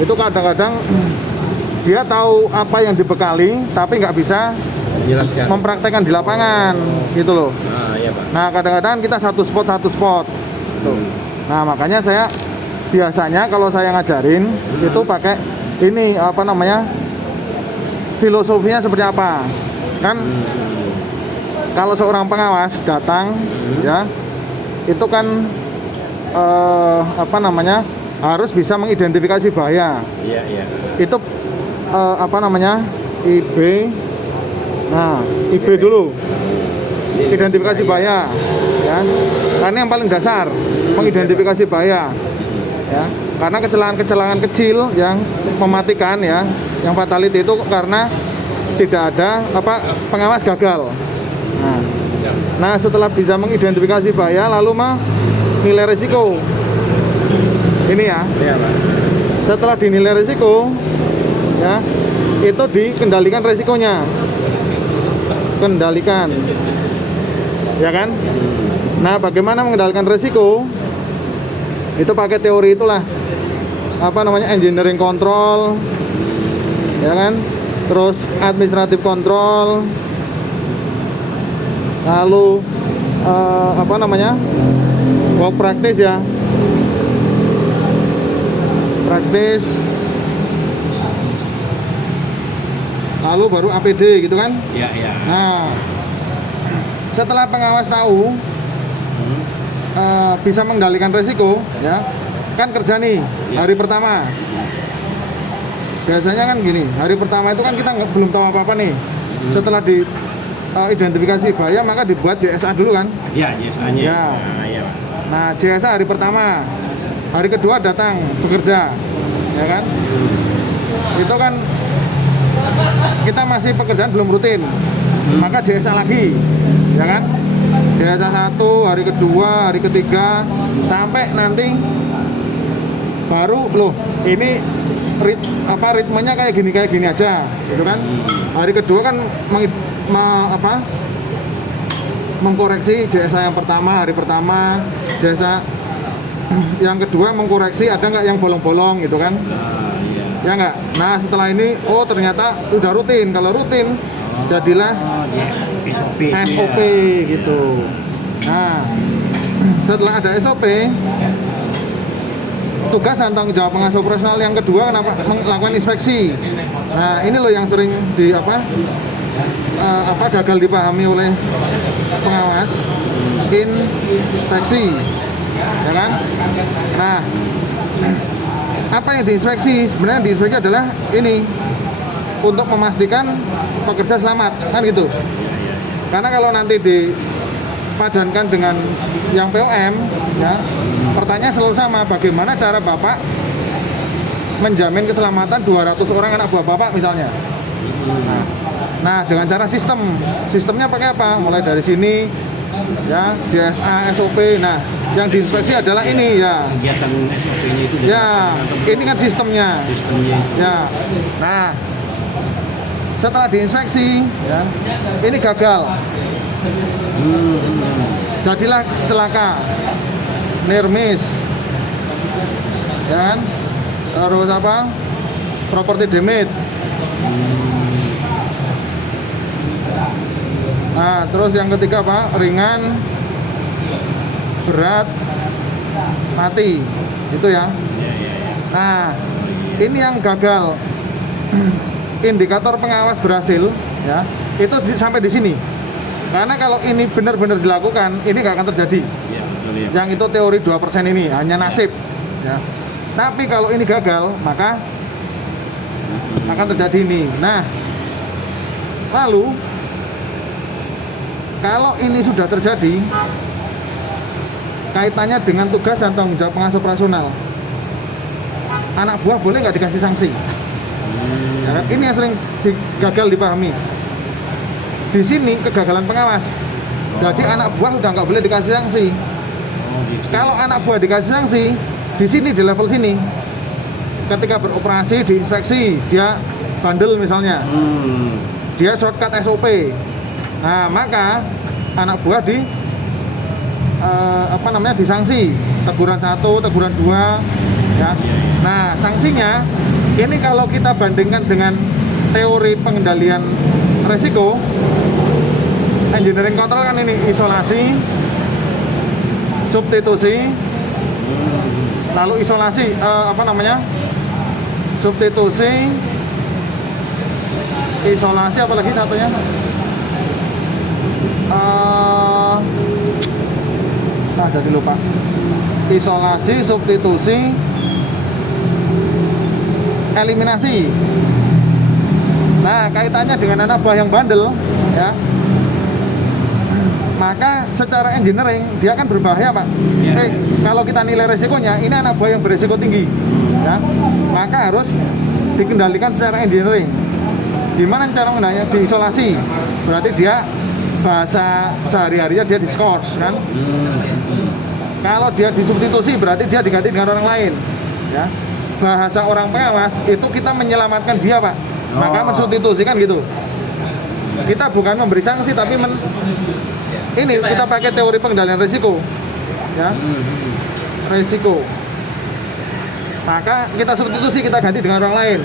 itu kadang-kadang dia tahu apa yang dibekali tapi nggak bisa Jelaskan. mempraktekkan di lapangan gitu loh. Nah, iya Pak. Nah kadang-kadang kita satu spot tuh. Nah makanya saya biasanya kalau saya ngajarin itu pakai ini apa namanya, filosofinya seperti apa kan. Kalau seorang pengawas datang ya itu kan apa namanya, harus bisa mengidentifikasi bahaya. Iya, iya. Itu apa namanya, IB. Nah, IB dulu, identifikasi bahaya ya, karena yang paling dasar mengidentifikasi bahaya ya, karena kecelakaan kecil yang mematikan ya, yang fatality itu karena tidak ada apa, pengawas gagal. Nah setelah bisa mengidentifikasi bahaya lalu menilai risiko ini ya. Iya Pak. Setelah dinilai risiko ya, itu dikendalikan risikonya, kendalikan ya kan. Nah bagaimana mengendalikan risiko itu pakai teori itulah, apa namanya, engineering control ya kan, terus administrative control, lalu apa namanya, work practice ya, praktis, lalu baru APD gitu kan. Iya, iya. Nah setelah pengawas tahu bisa mengendalikan resiko ya kan, kerja nih hari pertama biasanya kan gini, hari pertama itu kan kita belum tahu apa-apa nih. Setelah di identifikasi bahaya maka dibuat JSA dulu kan. Iya, JSA-nya. Ya. Nah, iya Pak. Nah JSA hari pertama, hari kedua datang bekerja ya kan, itu kan kita masih pekerjaan belum rutin, maka JSA lagi ya kan, JSA 1, hari kedua, hari ketiga, sampai nanti baru loh ini ritmenya kayak gini aja gitu kan. Hari kedua kan mengkoreksi JSA yang pertama, hari pertama, JSA yang kedua mengkoreksi ada nggak yang bolong-bolong gitu kan. Ya nggak. Nah setelah ini oh ternyata udah rutin. Kalau rutin jadilah SOP gitu. Nah setelah ada SOP, tugas dan tanggung jawab pengawas operasional yang kedua kenapa melakukan inspeksi. Nah ini loh yang sering gagal dipahami oleh pengawas, inspeksi ya kan. Nah apa yang diinspeksi? Sebenarnya diinspeksi adalah ini untuk memastikan pekerja selamat kan gitu. Karena kalau nanti dipadankan dengan yang POM ya, pertanyaan selalu sama, bagaimana cara Bapak menjamin keselamatan 200 orang anak buah Bapak misalnya. Nah dengan cara sistemnya pakai apa? Mulai dari sini ya, JSA, SOP. Nah yang diinspeksi adalah ini ya, kegiatan SOP-nya itu ya, ini kan sistemnya ya. Nah setelah diinspeksi ya, ini gagal, jadilah celaka, near miss ya kan, terus apa, property damage. Nah terus yang ketiga apa, ringan, berat, mati itu ya. Nah ini yang gagal. Indikator pengawas berhasil ya itu sampai di sini, karena kalau ini benar-benar dilakukan ini nggak akan terjadi ya, betul, ya. Yang itu teori 2% ini hanya nasib ya. Tapi kalau ini gagal maka akan terjadi ini. Nah lalu kalau ini sudah terjadi, kaitannya dengan tugas dan tanggung jawab pengawas operasional, anak buah boleh nggak dikasih sanksi ya kan? Ini yang sering gagal dipahami. Di sini kegagalan pengawas, jadi anak buah udah nggak boleh dikasih sanksi. Gitu. Kalau anak buah dikasih sanksi di sini, di level sini, ketika beroperasi diinspeksi dia bandel misalnya, dia shortcut SOP, nah maka anak buah apa namanya, disanksi, teguran 1, teguran 2 ya. Nah sanksinya Ini kalau kita bandingkan dengan teori pengendalian resiko, engineering control kan ini isolasi, substitusi, lalu isolasi substitusi, isolasi, apalagi satunya jadi lupa. Isolasi, substitusi, eliminasi. Nah, kaitannya dengan anak buah yang bandel ya, maka secara engineering dia akan berbahaya, Pak. Kalau kita nilai resikonya, ini anak buah yang berisiko tinggi ya, maka harus dikendalikan secara engineering. Gimana cara mengenainya? Diisolasi, berarti dia bahasa sehari-harinya dia diskors kan. Kalau dia disubstitusi, berarti dia diganti dengan orang lain ya. Bahasa orang pengawas itu kita menyelamatkan dia, Pak. Maka mensubstitusikan gitu. Kita bukan memberi sanksi, tapi ini kita pakai teori pengendalian risiko ya. Risiko, maka kita substitusi, kita ganti dengan orang lain.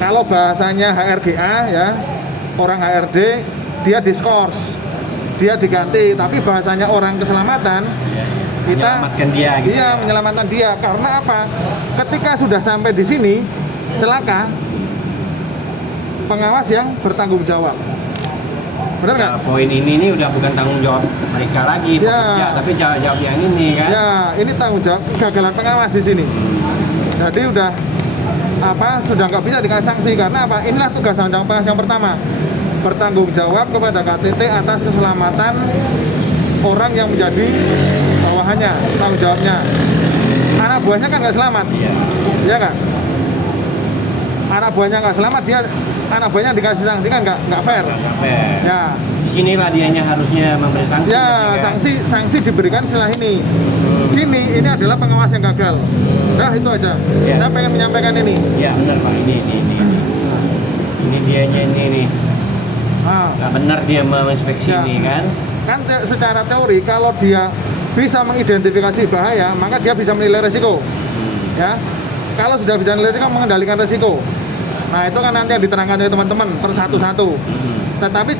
Kalau bahasanya HRGA ya, orang HRD, dia diskors, dia diganti. Tapi bahasanya orang keselamatan, kita menyelamatkan dia gitu. Iya, menyelamatkan dia. Karena apa? Ketika sudah sampai di sini celaka, pengawas yang bertanggung jawab. Benar nggak? Nah, poin ini udah bukan tanggung jawab mereka lagi, pekerja, tapi jawab yang ini kan. Ya, ini tanggung jawab kegagalan pengawas di sini. Jadi udah sudah nggak bisa dikasih sanksi, karena apa? Inilah tugas tanggung jawab pengawas yang pertama, bertanggung jawab kepada KTT atas keselamatan orang yang menjadi bawahannya, tanggung jawabnya. Anak buahnya kan nggak selamat, iya nggak? Anak buahnya nggak selamat, anak buahnya dikasih sanksi kan nggak fair. Ya. Disinilah dianya harusnya memberi sanksi. Ya, kan? sanksi diberikan setelah ini. Ini adalah pengawas yang gagal. Nah, itu aja. Ya. Saya pengen menyampaikan ini. Ya, benar Pak. Ini dianya ini nih. Nggak benar dia menginspeksi ini kan. Kan secara teori kalau dia bisa mengidentifikasi bahaya, maka dia bisa menilai resiko. Ya. Kalau sudah bisa menilai resiko, mengendalikan resiko. Nah, itu kan nanti yang diterangkan oleh teman-teman per satu-satu. Tetapi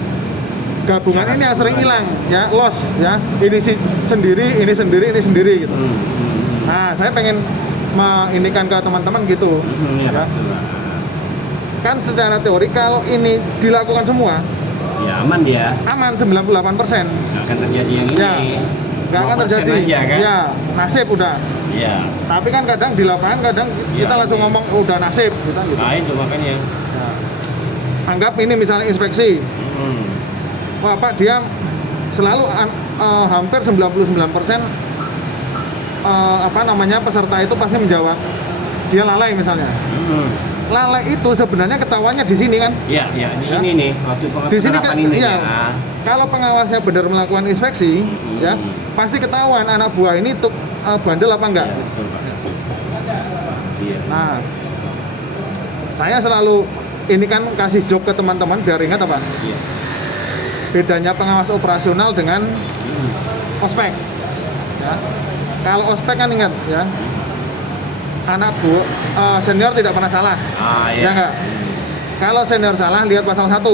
gabungan ini yang sering hilang, ya, loss, ya. Ini sendiri, ini sendiri gitu. Nah, saya pengen menginikan ke teman-teman gitu. Ya. Kan secara teori kalau ini dilakukan semua, ya aman dia. Aman 98%. Nggak akan terjadi yang ini. Ya. Nggak akan terjadi. Aja, kan? Ya, nasib udah. Ya. Tapi kan kadang di lapangan kita langsung ngomong udah nasib gitu. Nah, itu makanya. Ya. Anggap ini misalnya inspeksi. Wah, Pak, dia selalu hampir 99% peserta itu pasti menjawab. Dia lalai misalnya. Lalai itu sebenarnya ketahuannya di sini kan? Iya, di sini nih waktu di sini kan, ini. Iya. Kalau pengawasnya benar melakukan inspeksi, ya pasti ketahuan anak buah ini tuh bandel apa enggak. Ya, betul, Pak. Iya. Nah, saya selalu ini kan kasih job ke teman-teman biar ingat apa? Iya. Bedanya pengawas operasional dengan ospek. Ya. Kalau ospek kan ingat ya, anak buah senior tidak pernah salah. Iya. Ya enggak? Kalau senior salah lihat pasal 1.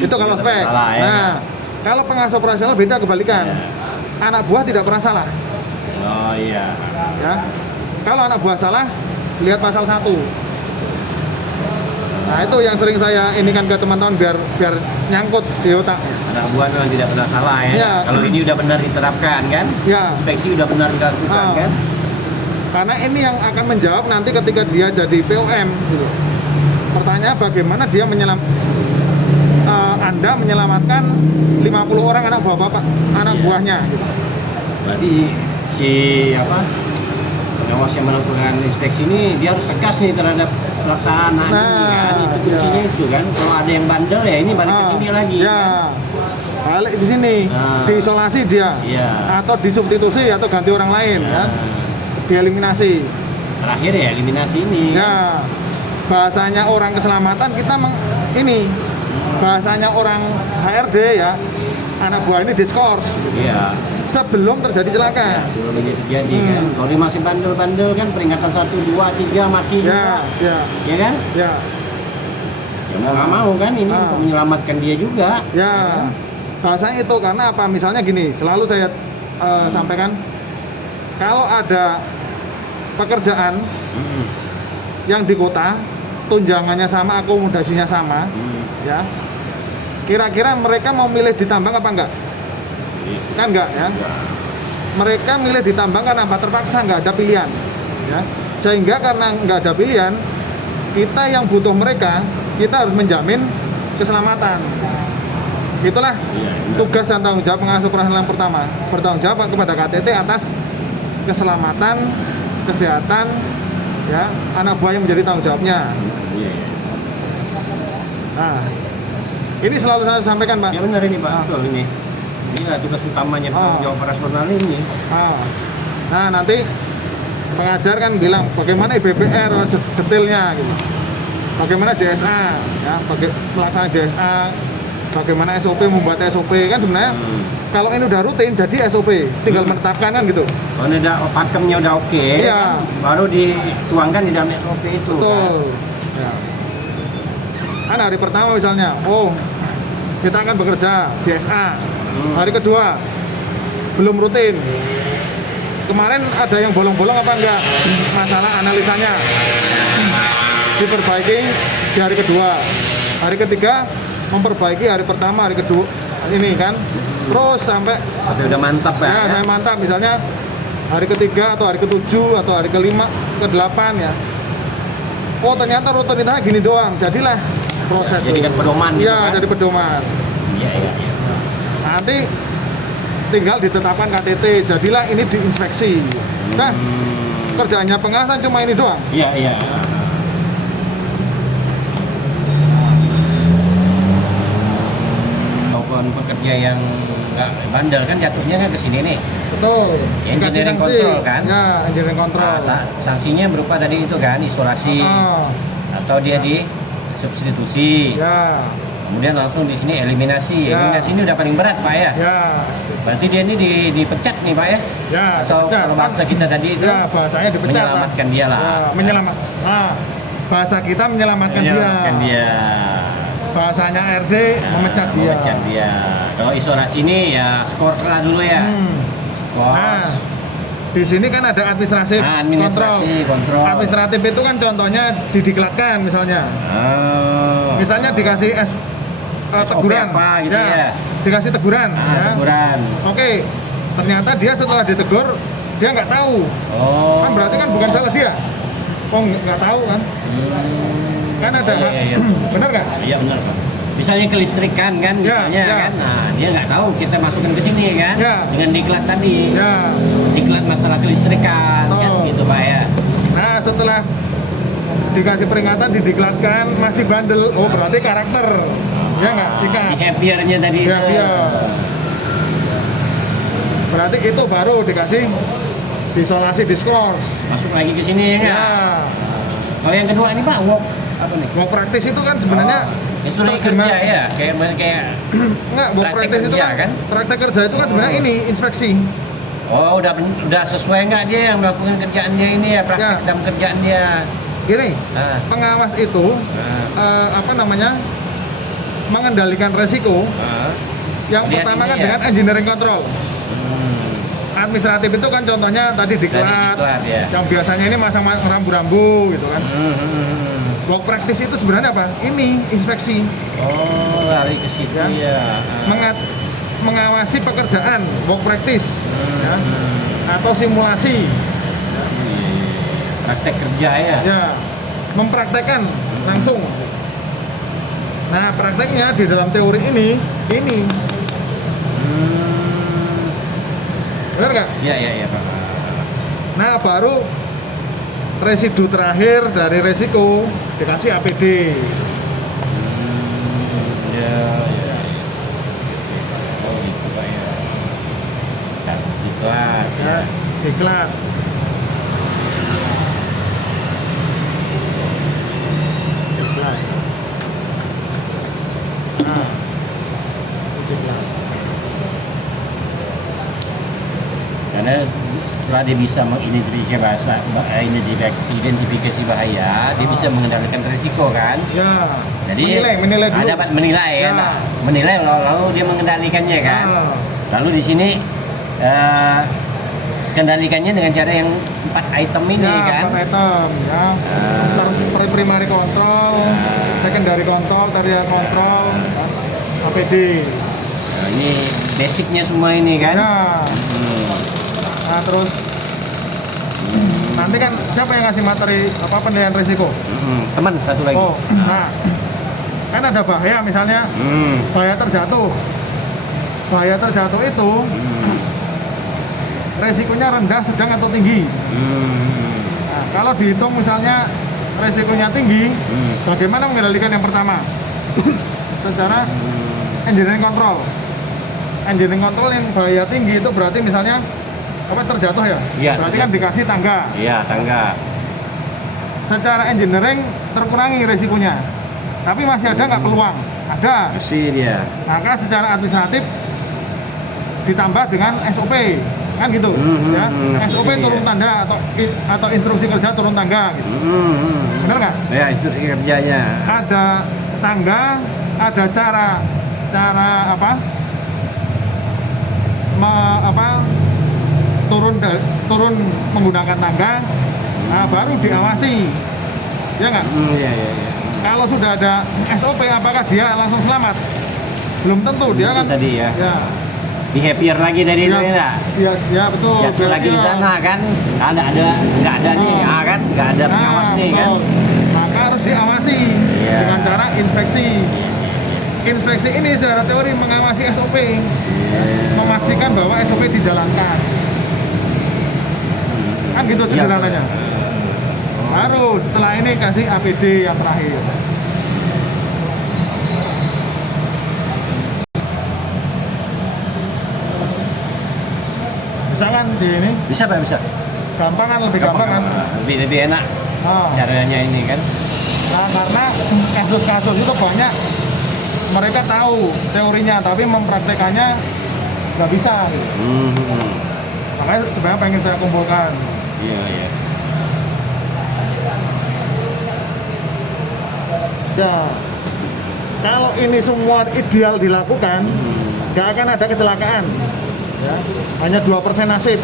Itu kalau ospek. Nah, kalau pengawas operasional beda, kebalikan. Anak buah tidak pernah salah. Oh iya. Ya. Kalau anak buah salah lihat pasal 1. Nah, itu yang sering saya inikan ke teman-teman biar nyangkut di otak. Anak buah memang tidak pernah salah ya. Ya. Kalau ini udah benar diterapkan kan? Ya. Inspeksi udah benar dilakukan kan? Karena ini yang akan menjawab nanti ketika dia jadi POM gitu. Pertanyaan bagaimana dia Anda menyelamatkan 50 orang anak buahnya gitu. Berarti si pengawas yang melakukan inspeksi ini dia harus tegas nih terhadap pelaksanaan ini kan. Itu kuncinya itu kan. Kalau ada yang bandel ya ini balik ke sini lagi. Ya. Kan? Balik di sini. Diisolasi dia. Ya. Atau disubstitusi atau ganti orang lain ya. Dieliminasi. Terakhir ya eliminasi ini. Ya. Bahasanya orang keselamatan kita bahasanya orang HRD ya, anak buah ini diskors Iya. sebelum terjadi celaka. Sebelum ini terjadi kan. Kalau dia masih bandel-bandel kan peringatan 1, 2, 3 masih Ya, juga. ya, Ya kan? ya, Ya mau nggak mau kan ini Ah. untuk menyelamatkan dia juga. ya. Bahasanya itu karena apa? Misalnya gini, selalu saya sampaikan, kalau ada pekerjaan Hmm. yang di kota, tunjangannya sama, akomodasinya sama, ya. Kira-kira mereka mau milih di tambang apa enggak? Kan enggak ya. Mereka milih di tambang karena apa? Terpaksa, nggak ada pilihan, ya. Sehingga karena nggak ada pilihan, kita yang butuh mereka, kita harus menjamin keselamatan. Itulah tugas dan tanggung jawab pengasuh operasional yang pertama, bertanggung jawab kepada KTT atas keselamatan, kesehatan, ya, anak buah yang menjadi tanggung jawabnya. Iya. Nah, ini selalu saya sampaikan, Pak. Ya benar ini Pak, betul ini. Inilah tugas utamanya tanggung jawab operasional ini. Nah, nanti pengajar kan bilang bagaimana IBPR detailnya gitu. Bagaimana JSA, ya, pelaksanaan JSA, bagaimana SOP, membuat SOP kan sebenarnya kalau ini udah rutin jadi SOP, tinggal menetapkan kan gitu. Kalau ini udah pakemnya udah oke, Iya. baru dituangkan di dalam SOP itu. Betul. Ya. Kan hari pertama misalnya, oh kita akan bekerja JSA. Hari kedua belum rutin. Kemarin ada yang bolong-bolong apa enggak? Masalah analisanya diperbaiki di hari kedua. Hari ketiga memperbaiki hari pertama, hari kedua ini kan. Terus sampai Tapi udah mantap ya. ya, saya mantap misalnya hari ketiga atau hari ketujuh atau hari kelima, ke-8 ya. Oh ternyata rutinitasnya gini doang. Jadilah proses. Jadi kan pedoman gitu Iya, kan. jadi pedoman. Iya. Nanti tinggal ditetapkan KTT. Jadilah ini diinspeksi. Nah, kerjaannya pengawasan cuma ini doang. Iya. Maupun pekerja yang nggak bandel kan jatuhnya kan ke sini nih. Betul. Engineering Dikasih sanksi. control kan? Ya, engineering control. Nah, sanksinya berupa tadi itu kan isolasi Oh, atau dia di substitusi. ya, Kemudian langsung di sini eliminasi. Ya. Eliminasi ini udah paling berat Pak ya. ya, Berarti dia ini dipecat nih Pak ya. ya. Atau dipecat. kalau bahasa kita tadi itu Ya, bahasanya dipecat. Pak. menyelamatkan dia lah. Ya, bahasa kita menyelamatkan Menyelamatkan dia. Bahasanya RD memecat dia. Memecat dia. Kalau isolasi ini ya skor lah dulu ya. Nah, Skors. di sini kan ada administratif, Administrasi, kontrol. Administratif itu kan contohnya didiklatkan misalnya. Oh. Misalnya dikasih SOP teguran, apa gitu ya. dikasih teguran. Ya. Teguran. Oke, ternyata dia setelah ditegur dia nggak tahu, Oh. kan berarti kan bukan salah dia. Oh nggak tahu kan? Kan ada, Oh, iya. benar nggak? Iya benar Pak. Misalnya kelistrikan kan, misalnya ya. kan, nah dia nggak tahu kita masukin ke sini kan, Ya. dengan diklat tadi, Ya. diklat masalah kelistrikan kan, Oh. gitu Pak ya. Nah setelah dikasih peringatan didiklatkan masih bandel, oh berarti karakter, ya nggak sikap. Behaviornya tadi itu. Ya. Berarti itu baru dikasih diisolasi diskors. Masuk lagi ke sini ya. nggak? Ya. Kalau yang kedua ini Pak, work apa nih? Work praktis itu kan sebenarnya Instruksi terjemah- kerja ya, kayak Enggak, work praktek praktis itu kerja, kan, kan? praktek kerja itu kan sebenarnya ini inspeksi. oh udah sesuai nggak dia yang melakukan kerjaannya ini ya, praktek Ya. dalam kerjaan dia. Gini, Nah, pengawas itu nah, mengendalikan resiko. nah. Yang Lihat pertama ini kan ya. dengan engineering control. Hmm. Administratif itu kan contohnya tadi diklat, diklat, ya. yang biasanya ini masang rambu-rambu gitu kan. Work practice itu sebenarnya apa? Ini inspeksi, Oh, lari ke situ Ya. ya. mengawasi pekerjaan work practice, ya. Atau simulasi, Praktek kerja ya. ya, mempraktekkan langsung. Nah, prakteknya di dalam teori ini, benar nggak? Iya Pak. Nah, baru residu terakhir dari resiko dikasih APD. Ya. Oh gitu Pak ya. Diklat ya. Ya, diklat. Diklat. Nah, itu diklat. setelah dia bisa identifikasi bahaya, dia bisa mengendalikan risiko kan. Ya. Jadi menilai dulu. dapat menilai Ya. ya. Nah, menilai lalu dia mengendalikannya kan. Ah. Lalu di sini kendalikannya dengan cara yang 4 item ini Ya, kan. 4 item ya. Primary control, secondary control, tertiary control, APD. Nah, ini basicnya semua ini kan. Ya. Hmm. Nah, terus nanti kan siapa yang ngasih materi penilaian risiko? Teman satu lagi. Oh, nah, kan ada bahaya misalnya bahaya terjatuh. Bahaya terjatuh itu resikonya rendah, sedang atau tinggi. Nah, kalau dihitung misalnya resikonya tinggi, bagaimana mengendalikan yang pertama? Secara engineering control. Engineering control yang bahaya tinggi itu berarti misalnya terjatuh ya? Iya, Berarti kan dikasih tangga. Iya, tangga. Secara engineering terkurangi resikonya. Tapi masih ada nggak peluang? Ada. Masih dia. Maka secara administratif ditambah dengan SOP kan gitu ya. SOP turun tanda atau instruksi kerja turun tangga gitu. Benar nggak? Ya, instruksi kerjanya. Ada tangga, ada cara turun menggunakan tangga. Nah, baru diawasi. Ya nggak? Iya. Kalau sudah ada SOP, apakah dia langsung selamat? Belum tentu, dia kan tadi ya. Ya. Di happier lagi dari itu ya. Ya betul. Jatuh lagi di sana kan. Nggak ada nih, kan? Nggak ada pengawas nih kan. Maka harus diawasi dengan cara inspeksi. Inspeksi ini secara teori mengawasi SOP, memastikan bahwa SOP dijalankan. Kan gitu sederhananya. Baru setelah ini kasih APD yang terakhir. Bisa kan di ini? Bisa Pak, bisa. Gampang kan, lebih gampang kan? Lebih enak caranya ini kan. Nah, karena kasus-kasus itu banyak mereka tahu teorinya tapi mempraktekannya nggak bisa. Makanya sebenarnya pengen saya kumpulkan. Iya. Ya, kalau ini semua ideal dilakukan, nggak akan ada kecelakaan. Ya, hanya 2% nasib.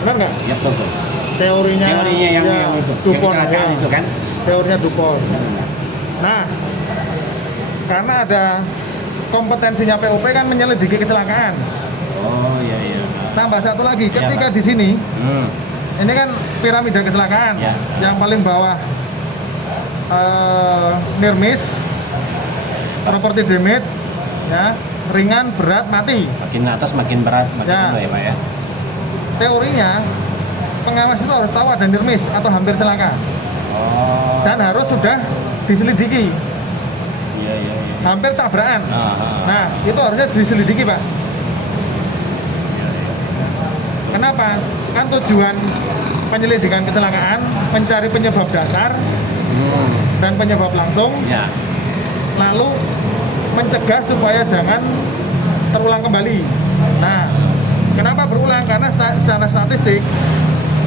Benar nggak? Ya, betul. Teorinya yang itu. Dupont, Yang kecelakaan itu kan. Teorinya Dupont. Nah, karena ada kompetensinya POP kan menyelidiki kecelakaan. Oh iya. Tambah satu lagi, ketika di sini, ini kan piramida kecelakaan. Ya. Yang paling bawah near miss, property damage, ya, ringan, berat, mati. Makin atas makin berat, makin ya Pak ya. Teorinya pengawas itu harus tahu ada near miss atau hampir celaka. Dan harus sudah diselidiki. Iya. Hampir tabrakan. Nah, itu harusnya diselidiki, Pak. Kenapa? Kan tujuan penyelidikan kecelakaan mencari penyebab dasar dan penyebab langsung. Ya. Lalu mencegah supaya jangan terulang kembali. Nah, kenapa berulang? Karena secara statistik